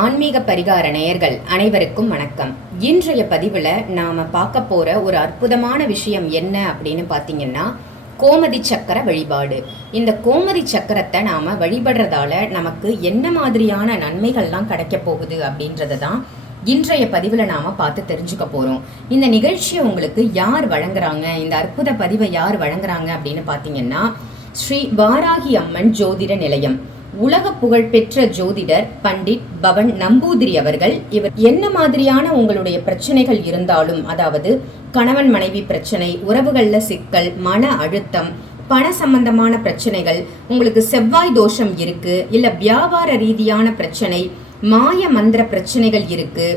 ஆன்மீக பரிகார நேயர்கள் அனைவருக்கும் வணக்கம். இன்றைய பதிவில் நாம் பார்க்க போகிற ஒரு அற்புதமான விஷயம் என்ன அப்படின்னு பார்த்தீங்கன்னா கோமதி சக்கர வழிபாடு. இந்த கோமதி சக்கரத்தை நாம் வழிபடுறதால நமக்கு என்ன மாதிரியான நன்மைகள்லாம் கிடைக்க போகுது அப்படின்றத தான் இன்றைய பதிவில் நாம் பார்த்து தெரிஞ்சுக்க போகிறோம் இந்த நிகழ்ச்சியை உங்களுக்கு யார் வழங்குறாங்க? இந்த அற்புத பதிவை யார் வழங்குறாங்க அப்படின்னு பார்த்தீங்கன்னா ஸ்ரீ வாராகி அம்மன் ஜோதிட நிலையம். உலக புகழ்பெற்ற ஜோதிடர் பண்டிட் பவன் நம்பூதிரி அவர்கள் இவர் என்ன மாதிரியான உங்களுடைய பிரச்சனைகள் இருந்தாலும் அதாவது கணவன் மனைவி பிரச்சனை உறவுகள்ல சிக்கல் மன அழுத்தம் பண சம்பந்தமான பிரச்சனைகள் உங்களுக்கு செவ்வாய் தோஷம் இருக்கு இல்ல வியாபார ரீதியான பிரச்சனை மாய மந்திர பிரச்சனைகள் இருக்கு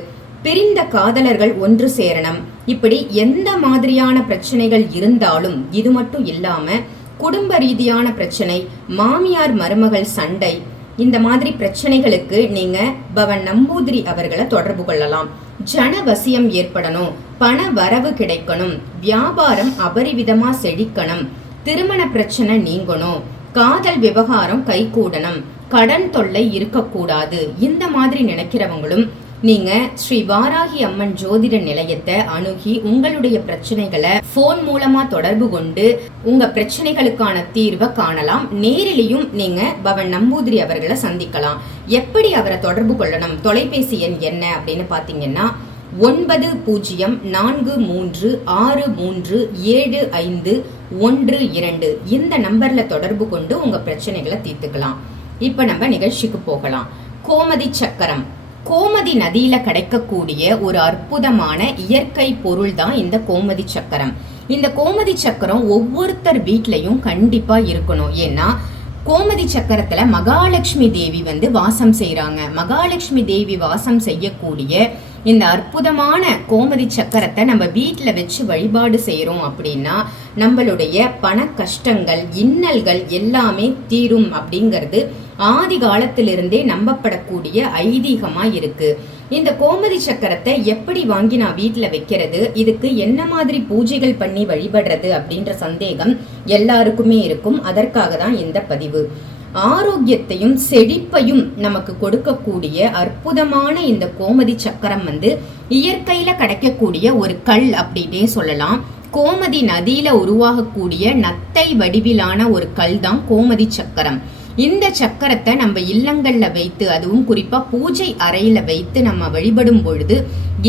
பிரிந்த காதலர்கள் ஒன்று சேரணும் இப்படி எந்த மாதிரியான பிரச்சனைகள் இருந்தாலும் இது மட்டும் இல்லாமல் குடும்ப ரீதியான பிரச்சனை மாமியார் மருமகள் சண்டை இந்த மாதிரி பிரச்சனைகளுக்கு நீங்க பவன் நம்பூதிரி அவர்களை தொடர்பு கொள்ளலாம். ஜனவசியம் ஏற்படணும் பண வரவு கிடைக்கணும் வியாபாரம் அபரிவிதமா செழிக்கணும் திருமண பிரச்சனை நீங்கணும் காதல் விவகாரம் கைகூடணும் கடன் தொல்லை இருக்கக்கூடாது இந்த மாதிரி நினைக்கிறவங்களும் நீங்க ஸ்ரீ வாராகி அம்மன் ஜோதிட நிலையத்தை அணுகி உங்களுடைய பிரச்சனைகளை போன் மூலமா தொடர்பு கொண்டு உங்க பிரச்சனைகளுக்கான தீர்வை காணலாம். நேரிலையும் நீங்க பவன் நம்பூதிரி அவர்களை சந்திக்கலாம். எப்படி அவரை தொடர்பு கொள்ளணும்? தொலைபேசி எண் என்ன அப்படின்னு பாத்தீங்கன்னா ஒன்பது பூஜ்ஜியம் நான்கு மூன்று ஆறு மூன்று ஏழு ஐந்து ஒன்று இரண்டு. இந்த நம்பர்ல தொடர்பு கொண்டு உங்க பிரச்சனைகளை தீர்த்துக்கலாம். இப்ப நம்ம நிகழ்ச்சிக்கு போகலாம். கோமதி சக்கரம். கோமதி நதியில கிடைக்கக்கூடிய ஒரு அற்புதமான இயற்கை பொருள் தான் இந்த கோமதி சக்கரம். இந்த கோமதி சக்கரம் ஒவ்வொருத்தர் வீட்லயும் கண்டிப்பா இருக்கணும். ஏன்னா கோமதி சக்கரத்துல மகாலட்சுமி தேவி வந்து வாசம் செய்யறாங்க மகாலட்சுமி தேவி வாசம் செய்யக்கூடிய இந்த அற்புதமான கோமதி சக்கரத்தை நம்ம வீட்டில் வச்சு வழிபாடு செய்கிறோம் அப்படின்னா நம்மளுடைய பண கஷ்டங்கள் இன்னல்கள் எல்லாமே தீரும் அப்படிங்கிறது ஆதி காலத்திலிருந்தே நம்பப்படக்கூடிய ஐதீகமாக இருக்கு இந்த கோமதி சக்கரத்தை எப்படி வாங்கி நான் வீட்டில் வைக்கிறது? இதுக்கு என்ன மாதிரி பூஜைகள் பண்ணி வழிபடுறது அப்படின்ற சந்தேகம் எல்லாருக்குமே இருக்கும். அதற்காக தான் இந்த பதிவு. ஆரோக்கியத்தையும் செழிப்பையும் நமக்கு கொடுக்கக்கூடிய அற்புதமான இந்த கோமதி சக்கரம் வந்து இயற்கையில கிடைக்கக்கூடிய ஒரு கல் அப்படின்னே சொல்லலாம். கோமதி நதியில உருவாகக்கூடிய நத்தை வடிவிலான ஒரு கல் தான் கோமதி சக்கரம். இந்த சக்கரத்தை நம்ம இல்லங்களில் வைத்து அதுவும் குறிப்பாக பூஜை அறையில் வைத்து நம்ம வழிபடும் பொழுது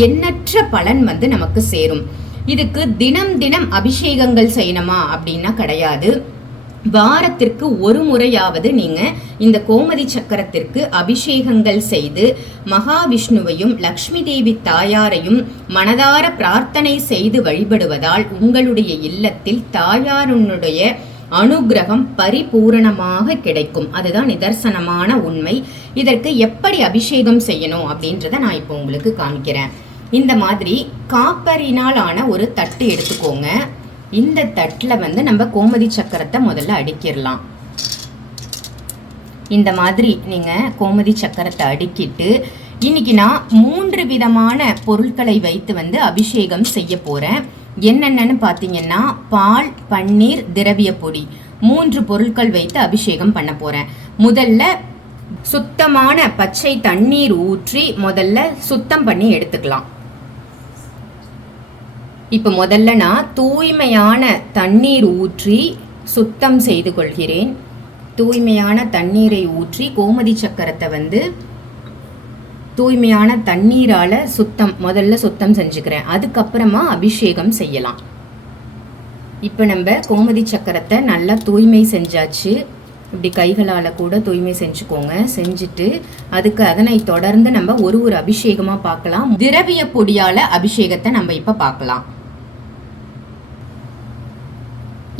எண்ணற்ற பலன் வந்து நமக்கு சேரும். இதுக்கு தினம் தினம் அபிஷேகங்கள் செய்யணுமா அப்படின்னா கிடையாது. வாரத்திற்கு ஒரு முறையாவது நீங்க இந்த கோமதி சக்கரத்திற்கு அபிஷேகங்கள் செய்து மகாவிஷ்ணுவையும் லக்ஷ்மி தேவி தாயாரையும் மனதார பிரார்த்தனை செய்து வழிபடுவதால் உங்களுடைய இல்லத்தில் தாயாருனுடைய அனுகிரகம் பரிபூரணமாக கிடைக்கும். அதுதான் நிதர்சனமான உண்மை. இதற்கு எப்படி அபிஷேகம் செய்யணும் அப்படின்றத நான் இப்போ உங்களுக்கு காமிக்கிறேன். இந்த மாதிரி காப்பரினால் ஆன ஒரு தட்டு எடுத்துக்கோங்க. இந்த தட்டில் வந்து நம்ம கோமதி சக்கரத்தை முதல்ல அடிக்கிடலாம். இந்த மாதிரி நீங்கள் கோமதி சக்கரத்தை அடுக்கிட்டு இன்னைக்கு நான் மூன்று விதமான பொருட்களை வைத்து வந்து அபிஷேகம் செய்ய போகிறேன் என்னென்னு பார்த்தீங்கன்னா பால் பன்னீர் திரவிய பொடி. மூன்று பொருட்கள் வைத்து அபிஷேகம் பண்ண போகிறேன் முதல்ல சுத்தமான பச்சை தண்ணீர் ஊற்றி முதல்ல சுத்தம் பண்ணி எடுத்துக்கலாம். இப்போ முதல்ல நான் தூய்மையான தண்ணீர் ஊற்றி சுத்தம் செய்து கொள்கிறேன். தூய்மையான தண்ணீரை ஊற்றி கோமதி சக்கரத்தை வந்து தூய்மையான தண்ணீரால் சுத்தம் முதல்ல சுத்தம் செஞ்சுக்கிறேன். அதுக்கப்புறமா அபிஷேகம் செய்யலாம். இப்போ நம்ம கோமதி சக்கரத்தை நல்லா தூய்மை செஞ்சாச்சு. இப்படி கைகளால் கூட தூய்மை செஞ்சுக்கோங்க. செஞ்சுட்டு அதுக்கு அதனை தொடர்ந்து நம்ம ஒரு ஒரு அபிஷேகமாக பார்க்கலாம். திரவிய பொடியால் அபிஷேகத்தை நம்ம இப்போ பார்க்கலாம்.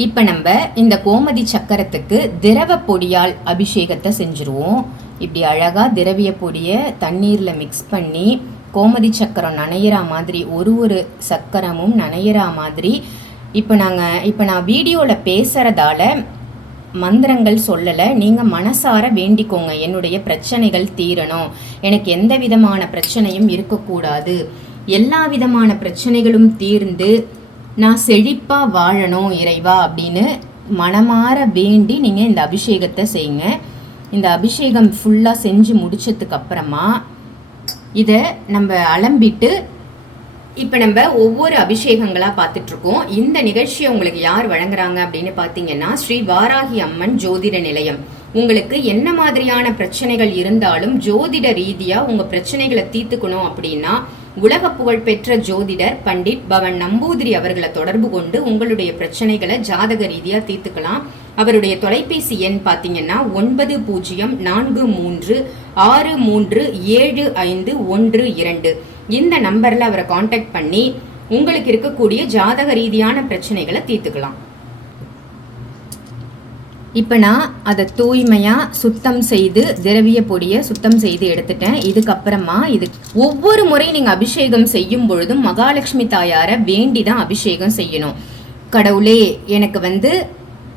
இப்போ நம்ம இந்த கோமதி சக்கரத்துக்கு திரவ பொடியால் அபிஷேகத்தை செஞ்சுருவோம். இப்படி அழகாக திரவிய பொடியை தண்ணீரில் மிக்ஸ் பண்ணி கோமதி சக்கரம் நனையிற மாதிரி ஒரு ஒரு சக்கரமும் நனையிற மாதிரி. இப்போ நாங்கள் இப்போ நான் வீடியோவில் பேசுகிறதால மந்திரங்கள் சொல்லலை. நீங்கள் மனசார வேண்டிக்கோங்க. என்னுடைய பிரச்சனைகள் தீரணும். எனக்கு எந்த விதமான பிரச்சனையும் இருக்கக்கூடாது. எல்லா விதமான பிரச்சனைகளும் தீர்ந்து நான் செழிப்பாக வாழணும் இறைவா அப்படின்னு மனமாற வேண்டி நீங்கள் இந்த அபிஷேகத்தை செய்யுங்க. இந்த அபிஷேகம் ஃபுல்லாக செஞ்சு முடித்ததுக்கு அப்புறமா இதை நம்ம அலம்பிட்டு இப்போ நம்ம ஒவ்வொரு அபிஷேகங்களாக பார்த்துட்ருக்கோம். இந்த நிகழ்ச்சியை உங்களுக்கு யார் வழங்குறாங்க அப்படின்னு பார்த்தீங்கன்னா ஸ்ரீ வாராகி அம்மன் ஜோதிட நிலையம். உங்களுக்கு என்ன மாதிரியான பிரச்சனைகள் இருந்தாலும் ஜோதிட ரீதியாக உங்கள் பிரச்சனைகளை தீர்த்துக்கணும் அப்படின்னா உலக புகழ்பெற்ற ஜோதிடர் பண்டிட் பவன் நம்பூதிரி அவர்களை தொடர்பு கொண்டு உங்களுடைய பிரச்சனைகளை ஜாதக ரீதியா தீர்த்துக்கலாம். அவருடைய தொலைபேசி எண் பார்த்தீங்கன்னா ஒன்பது பூஜ்ஜியம் நான்கு மூன்று ஆறு மூன்று ஏழு ஐந்து ஒன்று இரண்டு. இந்த நம்பரில் அவரை காண்டாக்ட் பண்ணி உங்களுக்கு இருக்கக்கூடிய ஜாதக ரீதியான பிரச்சனைகளை தீர்த்துக்கலாம். இப்போ நான் அதை தூய்மையாக சுத்தம் செய்து திரவிய பொடியை சுத்தம் செய்து எடுத்துட்டேன். இதுக்கப்புறமா இது ஒவ்வொரு முறை நீங்கள் அபிஷேகம் செய்யும் பொழுதும் மகாலட்சுமி தாயாரை வேண்டி தான் அபிஷேகம் செய்யணும். கடவுளே எனக்கு வந்து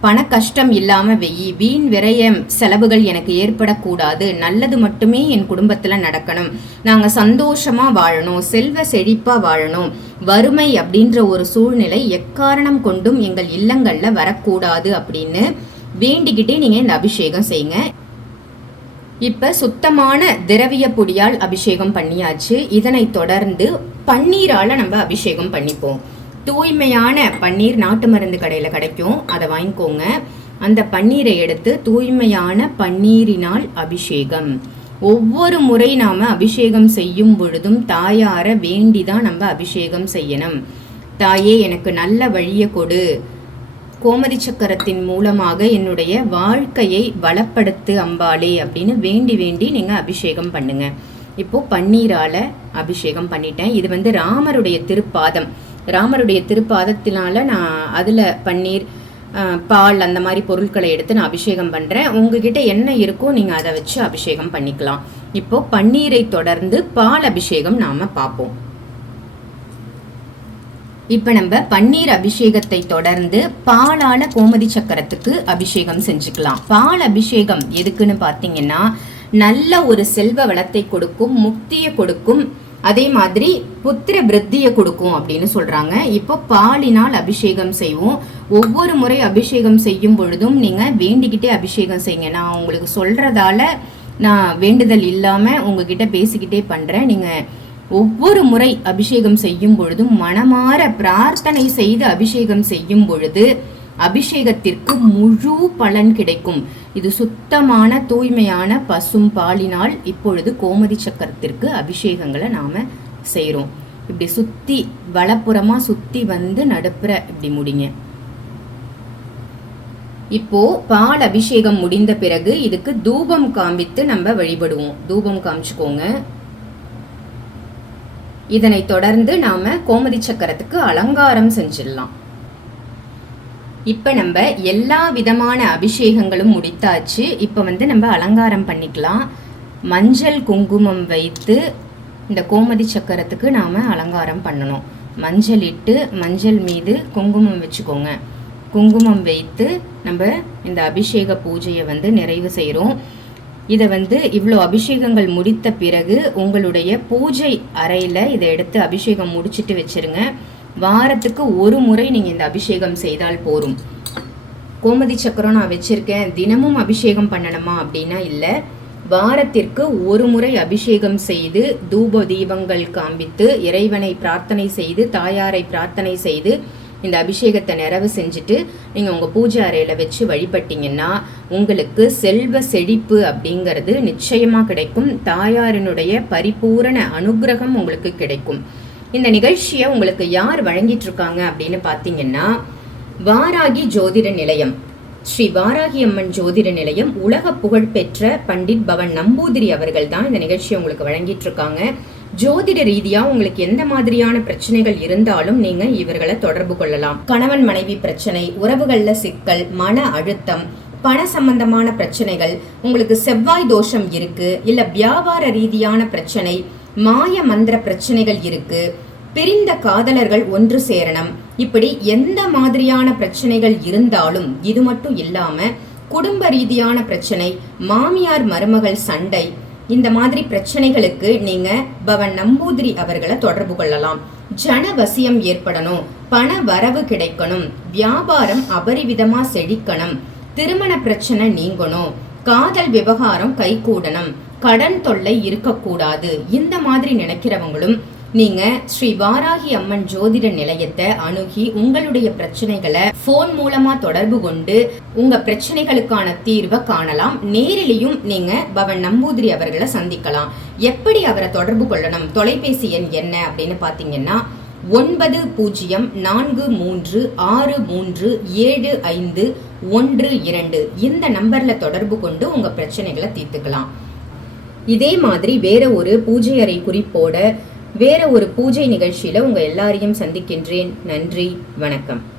பண கஷ்டம் இல்லாமல் வெயி வீண் விரயம் செலவுகள் எனக்கு ஏற்படக்கூடாது. நல்லது மட்டுமே என் குடும்பத்தில் நடக்கணும். நாங்கள் சந்தோஷமாக வாழணும் செல்வ செழிப்பாக வாழணும். வறுமை அப்படின்ற ஒரு சூழ்நிலை எக்காரணம் கொண்டும் எங்கள் இல்லங்களில் வரக்கூடாது அப்படின்னு வேண்டிக்கிட்டே நீங்க இந்த அபிஷேகம் செய்யுங்க. இப்ப சுத்தமான திரவிய பொடியால் அபிஷேகம் பண்ணியாச்சு. இதனை தொடர்ந்து பன்னீரால நம்ம அபிஷேகம் பண்ணிப்போம். தூய்மையான பன்னீர் நாட்டு மருந்து கடையில் கிடைக்கும். அதை வாங்கிக்கோங்க. அந்த பன்னீரை எடுத்து தூய்மையான பன்னீரினால் அபிஷேகம். ஒவ்வொரு முறை நாம அபிஷேகம் செய்யும் பொழுதும் தாயார வேண்டி தான் நம்ம அபிஷேகம் செய்யணும். தாயே எனக்கு நல்ல வழியை கொடு. கோமதி சக்கரத்தின் மூலமாக என்னுடைய வாழ்க்கையை வளப்படுத்து அம்பாளே அப்படின்னு வேண்டி வேண்டி நீங்கள் அபிஷேகம் பண்ணுங்க. இப்போ பன்னீரால அபிஷேகம் பண்ணிட்டேன். இது வந்து ராமருடைய திருப்பாதம். ராமருடைய திருப்பாதத்தினால நான் அதில் பன்னீர் பால் அந்த மாதிரி பொருட்களை எடுத்து நான் அபிஷேகம் பண்ணுறேன் உங்ககிட்ட என்ன இருக்கோ நீங்கள் அதை வச்சு அபிஷேகம் பண்ணிக்கலாம். இப்போ பன்னீரை தொடர்ந்து பால் அபிஷேகம் நாம் பார்ப்போம். இப்போ நம்ம பன்னீர் அபிஷேகத்தை தொடர்ந்து பாலால கோமதி சக்கரத்துக்கு அபிஷேகம் செஞ்சுக்கலாம். பால் அபிஷேகம் எதுக்குன்னு பார்த்தீங்கன்னா நல்ல ஒரு செல்வ வளத்தை கொடுக்கும் முக்தியை கொடுக்கும் அதே மாதிரி புத்திர விருத்தியை கொடுக்கும் அப்படின்னு சொல்றாங்க. இப்போ பாலினால் அபிஷேகம் செய்வோம். ஒவ்வொரு முறை அபிஷேகம் செய்யும் பொழுதும் நீங்க வேண்டிக்கிட்டே அபிஷேகம் செய்யுங்க. நான் உங்களுக்கு சொல்றதால நான் வேண்டுதல் இல்லாம உங்ககிட்ட பேசிக்கிட்டே பண்றேன். நீங்க ஒவ்வொரு முறை அபிஷேகம் செய்யும் பொழுதும் மனமாற பிரார்த்தனை செய்து அபிஷேகம் செய்யும் பொழுது அபிஷேகத்திற்கு முழு பலன் கிடைக்கும். இது சுத்தமான தூய்மையான பசும் பாலினால் இப்பொழுது கோமதி சக்கரத்திற்கு அபிஷேகங்களை நாம் செய்கிறோம் இப்படி சுற்றி வலப்புறமாக சுற்றி வந்து நடுப்புற இப்படி முடிங்க. இப்போ பால் அபிஷேகம் முடிந்த பிறகு இதுக்கு தூபம் காமித்து நம்ம வழிபடுவோம். தூபம் காமிச்சுக்கோங்க. இதனை தொடர்ந்து நாம கோமதி சக்கரத்துக்கு அலங்காரம் செஞ்சிடலாம். இப்போ நம்ம எல்லா விதமான அபிஷேகங்களும் முடித்தாச்சு. இப்போ வந்து நம்ம அலங்காரம் பண்ணிக்கலாம். மஞ்சள் குங்குமம் வைத்து இந்த கோமதி சக்கரத்துக்கு நாம் அலங்காரம் பண்ணணும். மஞ்சள் இட்டு மஞ்சள் மீது குங்குமம் வச்சுக்கோங்க. குங்குமம் வைத்து நம்ம இந்த அபிஷேக பூஜையை வந்து நிறைவு செய்கிறோம் இதை வந்து இவ்வளோ அபிஷேகங்கள் முடித்த பிறகு உங்களுடைய பூஜை அறையில் இதை எடுத்து அபிஷேகம் முடிச்சுட்டு வச்சுருங்க. வாரத்துக்கு ஒரு முறை நீங்கள் இந்த அபிஷேகம் செய்தால் போரும் கோமதி சக்கரம் நான் வச்சுருக்கேன். தினமும் அபிஷேகம் பண்ணணுமா அப்படின்னா இல்லை. வாரத்திற்கு ஒரு முறை அபிஷேகம் செய்து தூப தீபங்கள் காண்பித்து இறைவனை பிரார்த்தனை செய்து தாயாரை பிரார்த்தனை செய்து இந்த அபிஷேகத்தை நிறைவு செஞ்சுட்டு நீங்கள் உங்கள் பூஜை அறையில் வச்சு வழிபட்டிங்கன்னா உங்களுக்கு செல்வ செழிப்பு அப்படிங்கிறது நிச்சயமாக கிடைக்கும். தாயாரினுடைய பரிபூரண அனுகிரகம் உங்களுக்கு கிடைக்கும். இந்த நிகழ்ச்சியை உங்களுக்கு யார் வழங்கிட்டு இருக்காங்க அப்படின்னு பார்த்தீங்கன்னா வாராகி ஜோதிட நிலையம். ஸ்ரீ வாராகி அம்மன் ஜோதிட நிலையம் உலக புகழ்பெற்ற பண்டிட் பவன் நம்பூதிரி அவர்கள் தான் இந்த நிகழ்ச்சியை உங்களுக்கு வழங்கிட்டு இருக்காங்க. ஜோதிட ரீதியா உங்களுக்கு எந்த மாதிரியான பிரச்சனைகள் இருந்தாலும் நீங்க இவர்களை தொடர்பு கொள்ளலாம். கணவன் மனைவி பிரச்சனை உறவுகள்ல சிக்கல் மன அழுத்தம் பண சம்பந்தமான பிரச்சனைகள் உங்களுக்கு செவ்வாய் தோஷம் இருக்கு இல்ல வியாபார ரீதியான பிரச்சனை மாய மந்திர பிரச்சனைகள் இருக்கு பிரிந்த காதலர்கள் ஒன்று சேரணும். இப்படி எந்த மாதிரியான பிரச்சனைகள் இருந்தாலும் இது மட்டும் இல்லாம குடும்ப ரீதியான பிரச்சனை மாமியார் மருமகள் சண்டை இந்த மாதிரி பிரச்சனைகளுக்கு நீங்க பவன் நம்பூதிரி அவர்களை தொடர்பு கொள்ளலாம். ஜனவசியம் ஏற்படணும். பண வரவு கிடைக்கணும். வியாபாரம் அபரிவிதமா செழிக்கணும். திருமண பிரச்சனை நீங்கணும். காதல் விவகாரம் கைகூடணும். கடன் தொல்லை இருக்கக்கூடாது. இந்த மாதிரி நினைக்கிறவங்களும் நீங்கள் ஸ்ரீ வாராகி அம்மன் ஜோதிட நிலையத்தை அணுகி உங்களுடைய பிரச்சனைகளை ஃபோன் மூலமாக தொடர்பு கொண்டு உங்கள் பிரச்சனைகளுக்கான தீர்வை காணலாம். நேரிலையும் நீங்கள் பவன் நம்பூதிரி அவர்களை சந்திக்கலாம். எப்படி அவரை தொடர்பு கொள்ளணும்? தொலைபேசி எண் என்ன அப்படின்னு பார்த்தீங்கன்னா ஒன்பது பூஜ்ஜியம் நான்கு மூன்று ஆறு மூன்று ஏழு ஐந்து ஒன்று இரண்டு. இந்த நம்பரில் தொடர்பு கொண்டு உங்கள் பிரச்சனைகளை தீர்த்துக்கலாம். இதே மாதிரி வேற ஒரு பூஜை அறை குறிப்போட வேற ஒரு பூஜை நிகழ்ச்சியில உங்க எல்லாரையும் சந்திக்கின்றேன். நன்றி வணக்கம்.